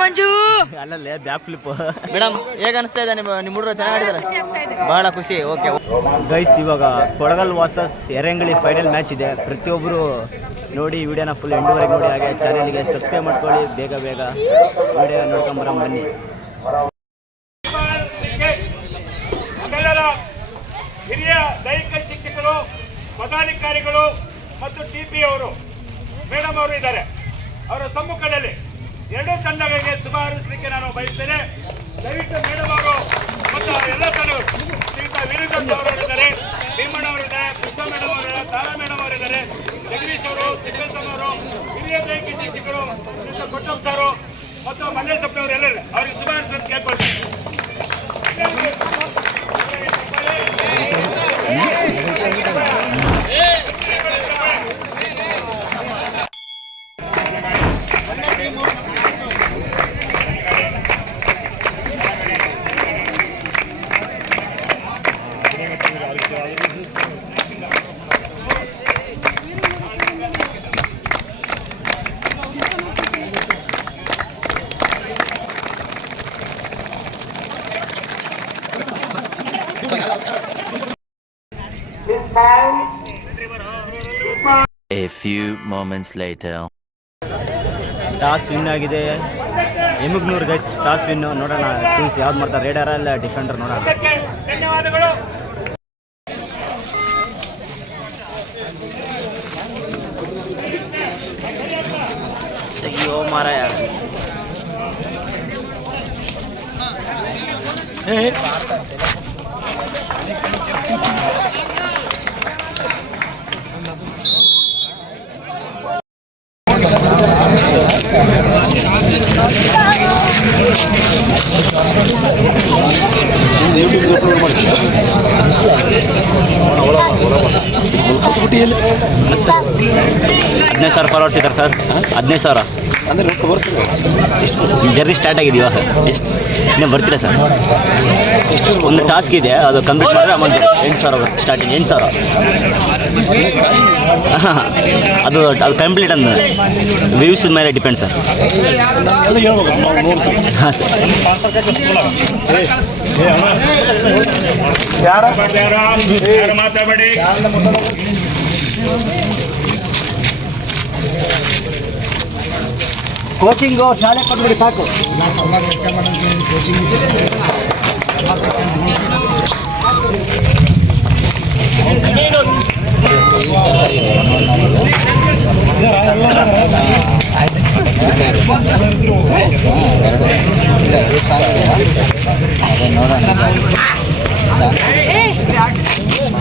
ಮಂಜು ಅಲ್ಲಲ್ಲೇ back flip madam ಹೇಗೆ ಅನಿಸ್ತಾ ಇದೆ? ನಿಮ್ಮ ನಿಮ್ಮ ಹುಡುಗರು ಚೆನ್ನಾಗಿ ಆಡಿದ್ದಾರೆ ಬಹಳ ಖುಷಿ ಓಕೆ. ಗೈಸ್ ಇವಾಗ ಕೊಡಗಲ್ ವಾಸಸ್ ಎರಂಗಳಿ ಫೈನಲ್ ಮ್ಯಾಚ್ ಇದೆ. ಪ್ರತಿಯೊಬ್ಬರು ನೋಡಿ ವಿಡಿಯೋನ ಫುಲ್ ಎಂಡುವರೆಗೆ ನೋಡಿ ಹಾಗೆ ಚಾನಲ್ಗೆ ಸಬ್ಸ್ಕ್ರೈಬ್ ಮಾಡ್ಕೊಳ್ಳಿ. ಬೇಗ ಬೇಗ ವಿಡಿಯೋ ನೋಡ್ಕೊಂಬರಂ ಬನ್ನಿ. ಹಿರಿಯ ದೈಹಿಕ ಶಿಕ್ಷಕರು ಪದಾಧಿಕಾರಿಗಳು ಮತ್ತು ಟಿ ಪಿ ಅವರು ಮೇಡಮ್ ಅವರು ಇದ್ದಾರೆ. ಅವರ ಸಮ್ಮುಖದಲ್ಲಿ ಎರಡೂ ತಂಡಗಳಿಗೆ ಶುಭ ಹಾರೈಸಲಿಕ್ಕೆ ನಾನು ಬಯಸ್ತೇನೆ. ದಯವಿಟ್ಟು ಮೇಡಮ್ ಅವರು ಮತ್ತು ಎಲ್ಲ ತಂಡಗಳು, ಶ್ರೀಯುತ ಅವರು ಅವರಿದ್ದಾರೆ ಭೀಮಣ್ಣ ಅವರಿದ್ದಾರೆ ಪುಷ್ಪ ಮೇಡಮ್ ಅವರಿದ್ದಾರೆ ತಾರಾ ಮೇಡಮ್ ಅವರಿದ್ದಾರೆ ಜಗದೀಶ್ ಅವರು, ತಿಪ್ಪೇಸ್ವಾಮಿ ಅವರು, ಹಿರಿಯ ದೈಹಿಕ ಶಿಕ್ಷಕರು, ಶ್ರೀಯುತ ಕೊಟ್ಟಂ ಸಾರು ಮತ್ತು ಮಲ್ಲೇಶಪ್ಪನವರು ಎಲ್ಲರೂ ಅವರಿಗೆ ಶುಭ ಹಾರೈಸಲು ಕೇಳ್ಕೊಳ್ತೀನಿ. Few moments later. Toss win ಆಗಿದೆ. ಎಮಗ್ನೂರು ಗೈಸ್ ಟಾಸ್ ವಿನ್ ನೋಡೋಣ. ಚೂಸ್ ಯಾವ್ದು ಮಾಡ್ತಾರೆ? ರೇಡರ ಇಲ್ಲ ಡಿಫೆಂಡರ್ ನೋಡೋಣ. ಧನ್ಯವಾದಗಳು. ಅಯ್ಯೋ ಮಾರಾಯ. ಹದಿನೈದು ಸಾವಿರ ಫಾಲೋವರ್ಸ್ ಇದ್ದಾರೆ ಸರ್. ಹದಿನೈದು ಸಾವಿರ. ಅಂದ್ರೆ ರೊಕ್ಕ ಜರ್ನಿ ಸ್ಟಾರ್ಟ್ ಆಗಿದೆ ಇವಾಗ ಎಷ್ಟು? ಇನ್ನೂ ಬರ್ತೀರಾ ಸರ್? ಎಷ್ಟು ಒಂದು ಟಾಸ್ಕ್ ಇದೆ ಅದು ಕಂಪ್ಲೀಟ್ ಮಾಡಿದ್ರೆ ಅಮೌಂಟ್ ಎಂಟು ಸಾವಿರ ಸ್ಟಾರ್ಟಿಂಗ್ ಎಂಟು ಸಾವಿರ. ಅದು ಅದು ಕಂಪ್ಲೀಟ್ ಅಂದ ವ್ಯೂಸ್ ಮೇಲೆ ಡಿಪೆಂಡ್ ಸರ್. ಹಾಂ ಸರ್. ಯಾರ? ಯಾರು ಮಾತಾಡಬೇಡಿ? ಕೋಚಿಂಗು ಶಾಲೆ ಕೊಟ್ಬಿಡಿ ಸಾಕು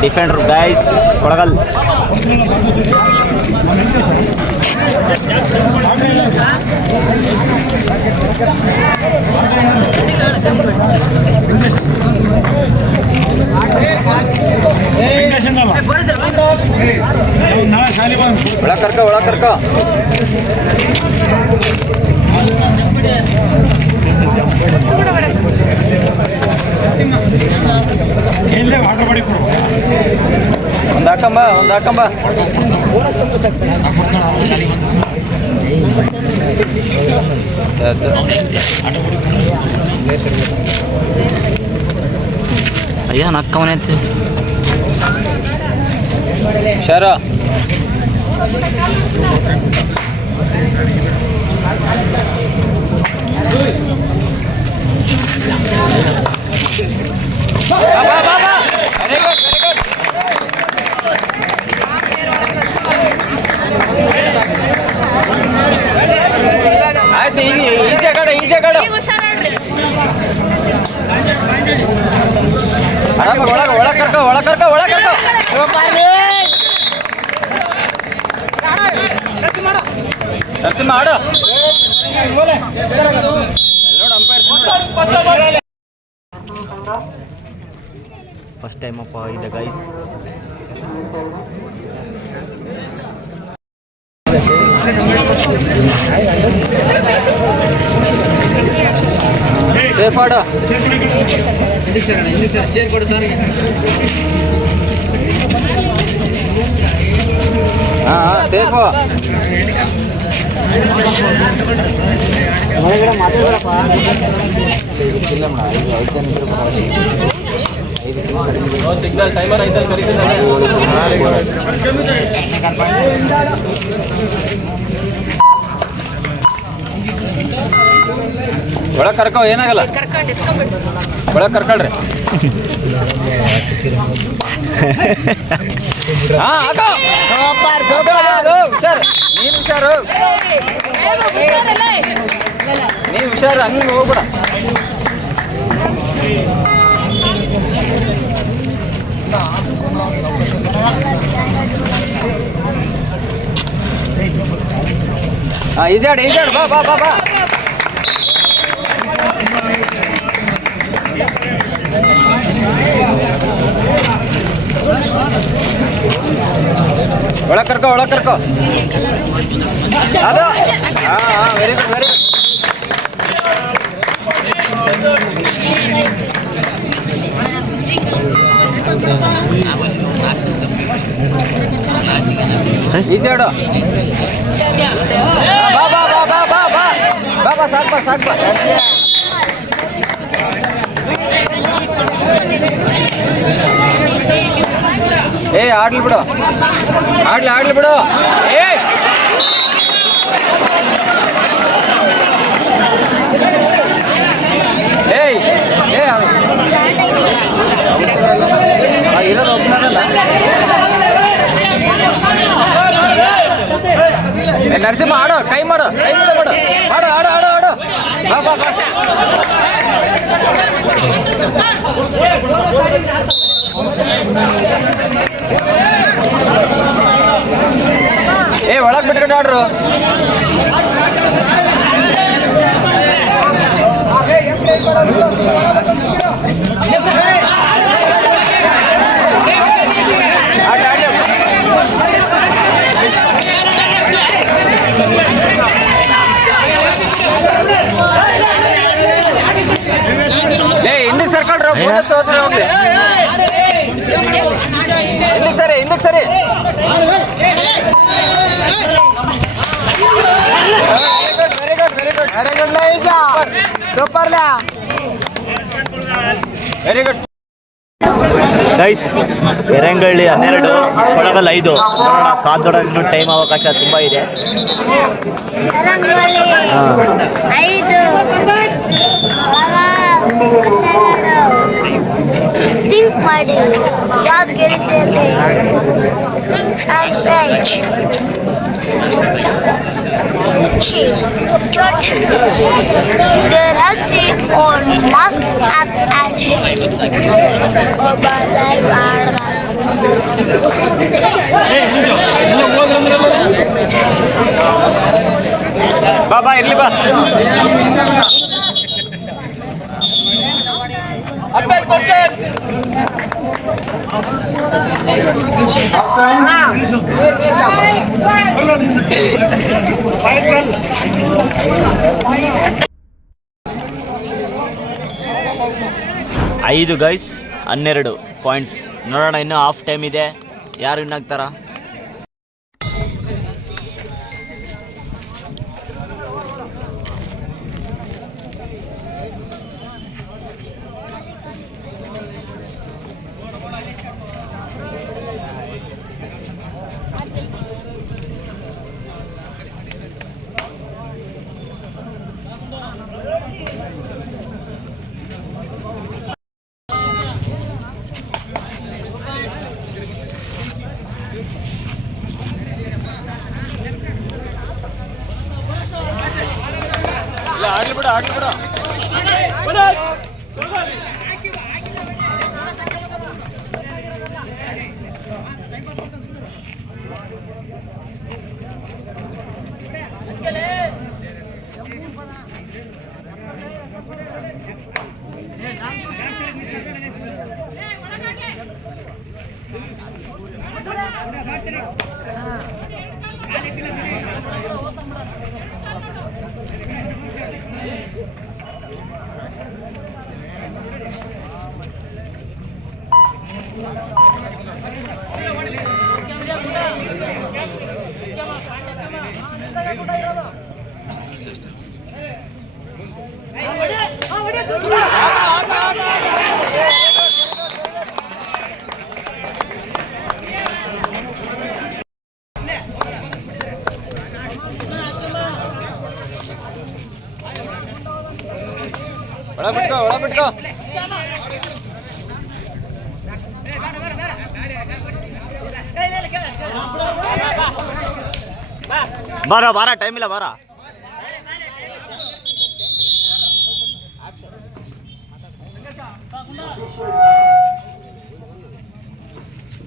ಎ ಡಿಫೆಂಡರ್ ಗೈಸ್ ಕೊಡಗಲ್ ಒಳ ಕರ್ಕ ಒಳ ಕರ್ಕ ಒಂದು ಹಾಕಂಬ ಒಂದು ಹಾಕಂಬ. ಅಯ್ಯ ನಕ್ಕವನೇ ಶರ ಹುಷಾರ ಆಯ್ತು ಫಸ್ಟ್ ಟೈಮ್ ಅಪ್ಪ ಇದೆ ಗೈಸ್ ಸೇಫ್ ಆಡ ಸರ್ ಸರ್? ಚೇರ್ ಸರ್ ಹಾಂ ಇಲ್ಲ ಐದು ಜನ ಇದ್ರು ಒಳಗೆ ಕರ್ಕೋ ಏನಾಗಲ್ಲ? ಒಳಗೆ ಕರ್ಕೊಳ್ರಿ. ಹುಷಾರ್ ನೀನು ಹುಷಾರು. ನೀನು ಹುಷಾರು ಹಂಗೆ ಹೋಗ್ಬಿಡ. ఈజాడు ఈజాడు బా బా బా బా ಒಳಗೆ ಕರ್ಕೋ ಒಳಗೆ ಕರ್ಕೋ ಅದು ಹಾಂ ಹಾಂ very good very good Thank you. ఇచ్చాడు. ఏ ఆటలు ఇప్పుడు ఆటలు ఆటలు ఇప్పుడు ఏ. ఏయ్ ఏ నరసింహ ఆడో టైం ఆడో టైం ఆడో ఆడో ఆడో ఆడో ఆడో ఏ ఒడకు పెట్టుకుంటే ఆడరు ఏ ಗೈಸ್ ಎರಂಗಳ್ಳಿ ಹನ್ನೆರಡು ಕೊಳಗಲ್ ಐದು. ನೋಡೋಣ ಕಾದೋಡ ಇನ್ನೂ ಟೈಮ್ ಅವಕಾಶ ತುಂಬ ಇದೆ. ಹಾಂ. ಥಿಂಕ್ ಮಾಡಿ ಯಾವ್ದು ಗೆಲ್ಲುತ್ತೆ ಅಂತ think and veg The Russi on mask and edge. ಒಬ್ಬ ಲೈವ್ ಆಡ್ದ ಬಾ ಐದು ಗೈಸ್ ಹನ್ನೆರಡು ಪಾಯಿಂಟ್ಸ್ ನೋಡೋಣ ಇನ್ನೂ ಹಾಫ್ ಟೈಮ್ ಇದೆ. ಯಾರು ಇನ್ನಾಗ್ತಾರ ಇಲ್ಲ ಬರ್ತೀನಿ ಆಡ್ಲಿ ಬಾರ ಬಾರ ಟೈಮ್ ಇಲ್ಲ ಬಾರ.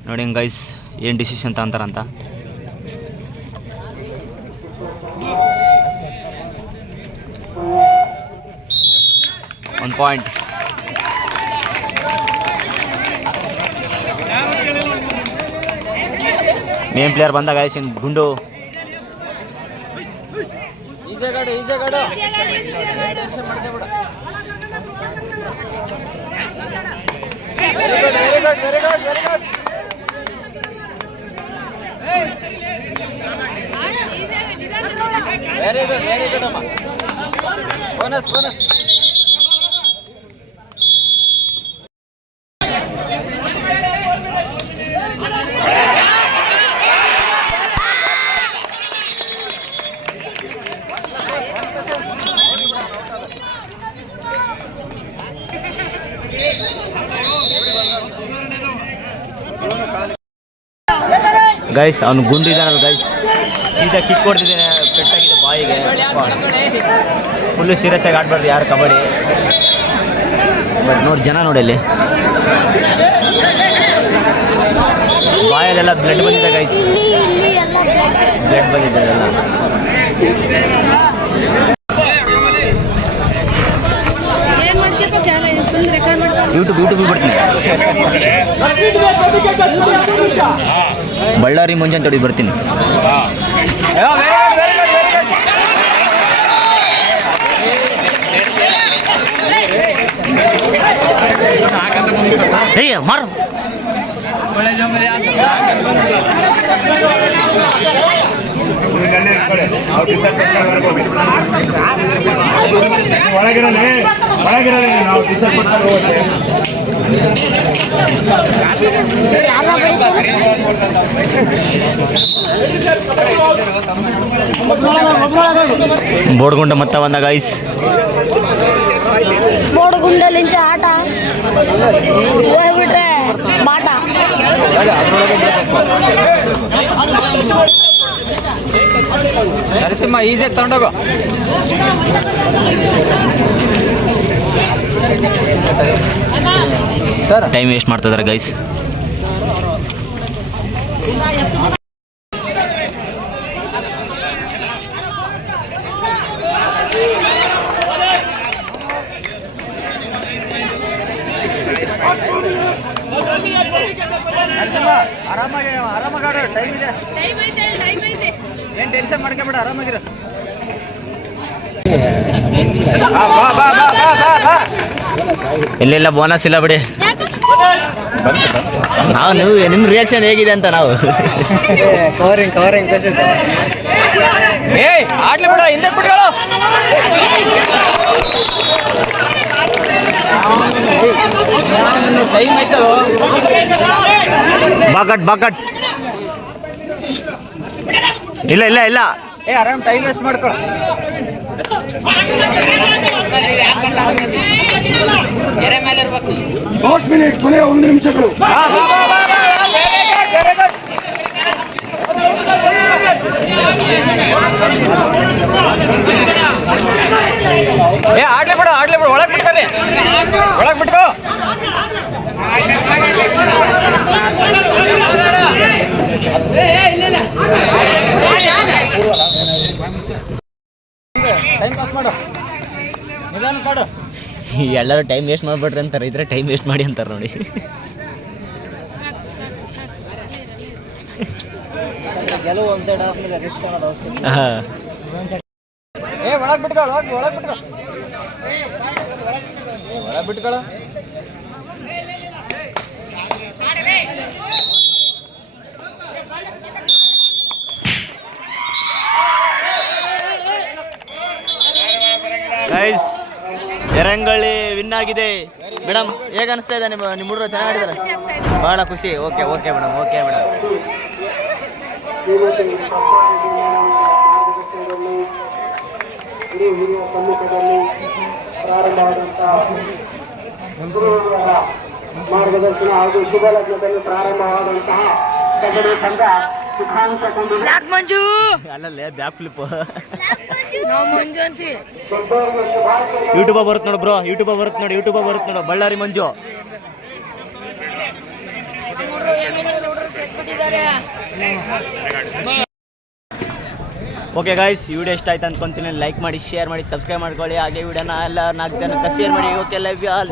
ನೋಡಿ ಗೈಸ್ ಏನು ಡಿಸಿಷನ್ ತಗೊಂತಾರಂತ? ಒಂದು ಪಾಯಿಂಟ್ ಮೇನ್ ಪ್ಲೇಯರ್ ಬಂದಾಗ ಇನ್ ಗುಂಡು. ವೆರಿ ಗುಡ್ ವೆರಿ ಗುಡ್ ಅಮ್ಮ ಬೋನಸ್ ಬೋನಸ್ ಗೈಸ್ ಅವ್ನು ಗುಂಡಿದ್ದಾನಲ್ಲ ಗೈಸ್ ಸೀದಾ ಕಿಕ್ ಕೊಡ್ತಿದ್ದೇನೆ ಪೆಟ್ಟಾಗಿದೆ ಬಾಯಿಗೆ. ಫುಲ್ಲು ಸೀರಿಯಸ್ ಆಗಿ ಆಡಬಾರ್ದು ಯಾರು ಕಬಡ್ಡಿ. ಬಟ್ ನೋಡಿ ಜನ ನೋಡಿ ಅಲ್ಲಿ. ಬಾಯಲ್ಲೆಲ್ಲ ಬ್ಲಡ್ ಬಂದಿದೆ ಗೈಸ್ ಬ್ಲಡ್ ಬಂದಿದೆ ಎಲ್ಲ. ಯೂಟ್ಯೂಬ್ ಯೂಟ್ಯೂಬ್ ಬಿಡ್ತೀನಿ. ಬಳ್ಳಾರಿ ಮುಂಜಾನೆ ತೊಡಿ ಬರ್ತೀನಿ. Very good very good very good ಏಯ್ ಮಾರು. ಒಳಗಿರಲಿ ಒಳಗಿರಲಿ ನಾವು బోడుగుండ మొత్తం వంద గైస్ బోడుగుండ నుంచి ఆట. బాట. నరసింహ ఈజీ ఎత్తండగో Thank ಟೈಮ್ ವೇಸ್ಟ್ ಮಾಡ್ತಿದಾರೆ ಗೈಸ್ ಆರಾಮಾಗಿ ಆರಾಮಾಗಿ ಆಡು ಟೈಮ್ ಇದೆ. ಏನ್ ಟೆನ್ಷನ್ ಮಾಡ್ಕೊಬೇಡ, ಆರಾಮಾಗಿರು. ಬಾ ಬಾ ಬಾ ಬಾ ಬಾ ಬಾ. ಇಲ್ಲೆಲ್ಲ ಬೋನಸ್ ಇಲ್ಲ ಬಿಡಿ. ನಾವು ನೀವು ನಿಮ್ಮ ರಿಯಾಕ್ಷನ್ ಹೇಗಿದೆ ಅಂತ ನಾವು. ಏಯ್, ಆಡ್ಲಿ ಬಿಡ, ಹಿಂದೆ ಬಿಟ್ಕೊಳ್ಳೋ ಬಕಟ್ ಬಕಟ್. ಬಾಕಟ್ ಬಾಕಟ್ ಇಲ್ಲ ಇಲ್ಲ ಇಲ್ಲ. ಏ, ಆರಾಮ್ ಟೈಮ್ ವೇಸ್ಟ್ ಮಾಡ್ಕೊಳ ಲಾಸ್ಟ್ ಮಿನಿಟ್ ಕೊನೆಯ ಒಂದು ನಿಮಿಷಗಳು ಬಾ ಬಾ ಬಾ ಬಾ ವೆರಿ ಗುಡ್ ವೆರಿ ಗುಡ್ ಏ ಆಡ್ಲಿ ಬಿಡು ಆಡ್ಲಿ ಬಿಡು ಒಳಗ್ ಬಿಟ್ಕೊರಿ ಒಳಗ್ ಬಿಟ್ಕೋ ಟೈಮ್ ಪಾಸ್ ಮಾಡು. ನಿಧಾನ ಕಾಡು. ಎಲ್ಲರೂ ಟೈಮ್ ವೇಸ್ಟ್ ಮಾಡ್ಬಿಟ್ರಿ ಅಂತಾರೆ ಇದ್ರೆ ಟೈಮ್ ವೇಸ್ಟ್ ಮಾಡಿ ಅಂತಾರೆ ನೋಡಿ. ಗೆಲುವು ಒಂದು ಸೈಡ್ ಆದ್ಮೇಲೆ ರಿಸ್ಕ್ ಅನ್ನೋದು ಅವಶ್ಯಕ ಏ ಒಳಗೆ ಬಿಟ್ಕೊಳ್ಳ ಒಳಗೆ ಒಳಗೆ ಬಿಟ್ಕೊ. ಒಳಗೆ ಬಿಟ್ಕೊಳ್ಳ ಗೈಸ್ ಎರಂಗಳಿ ವಿನ್ ಆಗಿದೆ. ಮೇಡಮ್ ಹೇಗೆ ಅನಿಸ್ತಾ ಇದೆ ನಿಮ್ಮ ನಿಮ್ಮ ಹುಡುಗರು ಚೆನ್ನಾಗಿ ಆಡಿದಾರೆ? ಬಹಳ ಖುಷಿ. Okay okay madam okay madam ಮಾರ್ಗದರ್ಶನ ಹಾಗೂ ಶುಭ ಲಗ್ನದಲ್ಲಿ ಪ್ರಾರಂಭವಾದಂತಹ ಸುಖಾಂಶ ಕೊಂಡಿದೆ ಯಾಕೆ ಮಂಜು? ಅಲ್ಲಲ್ಲೇ ಬ್ಯಾಕ್ ಫ್ಲಿಪ್ ಯೂಟ್ಯೂಬ ಬರುತ್ತೆ ನೋಡು ಬ್ರೋ, ಯೂಟ್ಯೂಬ ಬರುತ್ತೆ ನೋಡಿ, ಯೂಟ್ಯೂಬ ಬರುತ್ತೆ ನೋಡು, Ballari Manju. Okay guys video ಇಷ್ಟ ಆಯ್ತು ಅನ್ಕೊಂತೀನಿ. ಲೈಕ್ ಮಾಡಿ ಶೇರ್ ಮಾಡಿ ಸಬ್ಸ್ಕ್ರೈಬ್ ಮಾಡ್ಕೊಳ್ಳಿ. ಹಾಗೆ ವಿಡಿಯೋನ ಎಲ್ಲ ನಾಲ್ಕು ಜನಕ್ಕೆ ಶೇರ್ ಮಾಡಿ. Okay love you all